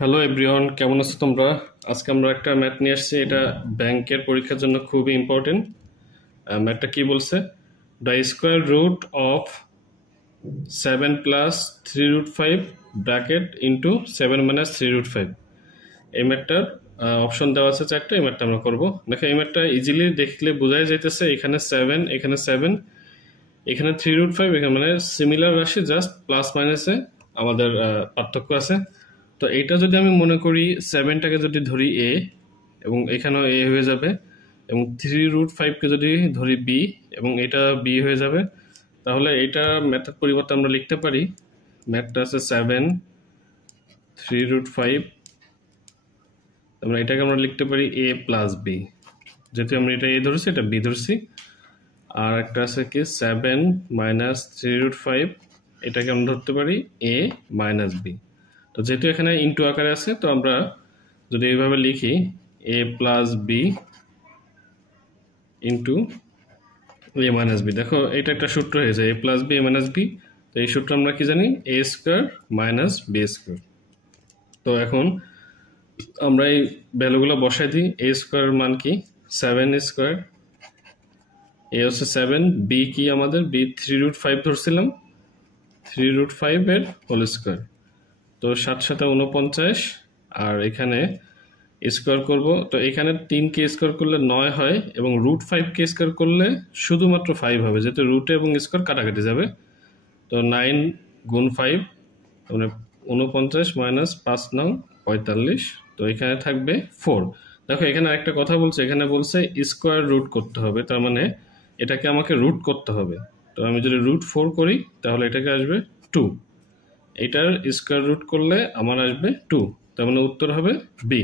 Hello everyone, কেমন আছো তোমরা? আজকে আমরা একটা ম্যাথ নিয়ে আসছি। এটা ব্যাংকের পরীক্ষার জন্য খুবই ইম্পর্টেন্ট। ম্যাথটা কি বলছে? The square root of 7 + 3√5 bracket into 7 - 3√5। এই ম্যাথটার অপশন দেওয়া আছে চারটা। এই ম্যাথটা আমরা করবো। দেখো, এই ম্যাথটা ইজিলি দেখলে বোঝাই যাইতেছে। এখানে 7, এখানে 7, এখানে 3√5, এখানে মানে সিমিলার রাশি, জাস্ট প্লাস মাইনাসে আমাদের পার্থক্য আছে। তো এইটা যদি আমি মনে করি, 7টাকে যদি ধরি এ, এবং এখানেও এ হয়ে যাবে, এবং 3√5কে যদি ধরি বি, এবং এটা বি হয়ে যাবে, তাহলে এটা ম্যাথের পরিবর্তে আমরা লিখতে পারি, ম্যাথটা আছে 7 3√5, আমরা এটাকে আমরা লিখতে পারি এ প্লাস বি। যেহেতু আমরা এটা এ ধরছি, এটা বি ধরছি। আর একটা আছে কি 7 - 3√5, এটাকে আমরা ধরতে পারি এ মাইনাস বি। তো যেহেতু এখানে ইনটু আকারে আছে, তো আমরা যদি এইভাবে লিখি এ প্লাস বি ইন্টু এ মাইনাস বি, দেখো এটা একটা সূত্র হয়ে যায়, এ plus B A minus B. তো এই সূত্র আমরা কি জানি? এ স্কোয়ার মাইনাস বি স্কোয়ার। তো এখন আমরা এই ভ্যালুগুলো বসাই দিই। এ স্কোয়ার মান কি? 7 স্কোয়ার। এ হচ্ছে 7, বি কি আমাদের? বি 3√5 ধরছিলাম, 3√5 এর হোল স্কোয়ার। তো 7 × 7 = 49, আর এখানে স্কোয়ার করব। তো এখানে 3কে স্কোয়ার করলে 9 হয়, এবং √5কে স্কোয়ার করলে শুধুমাত্র 5 হবে, যেহেতু রুটে এবং স্কোয়ার কাটাকাটি যাবে। তো 9 × 5 মানে 49 মাইনাস 5 9 45। তো এখানে থাকবে 4। দেখো, এখানে একটা কথা বলছে, এখানে বলছে স্কোয়ার রুট করতে হবে, তার মানে এটাকে আমাকে রুট করতে হবে। তো আমি যদি √4 করি, তাহলে এটাকে আসবে 2। এটার স্কোয়ার রুট করলে আমার আসবে 2, তার মানে উত্তর হবে বি।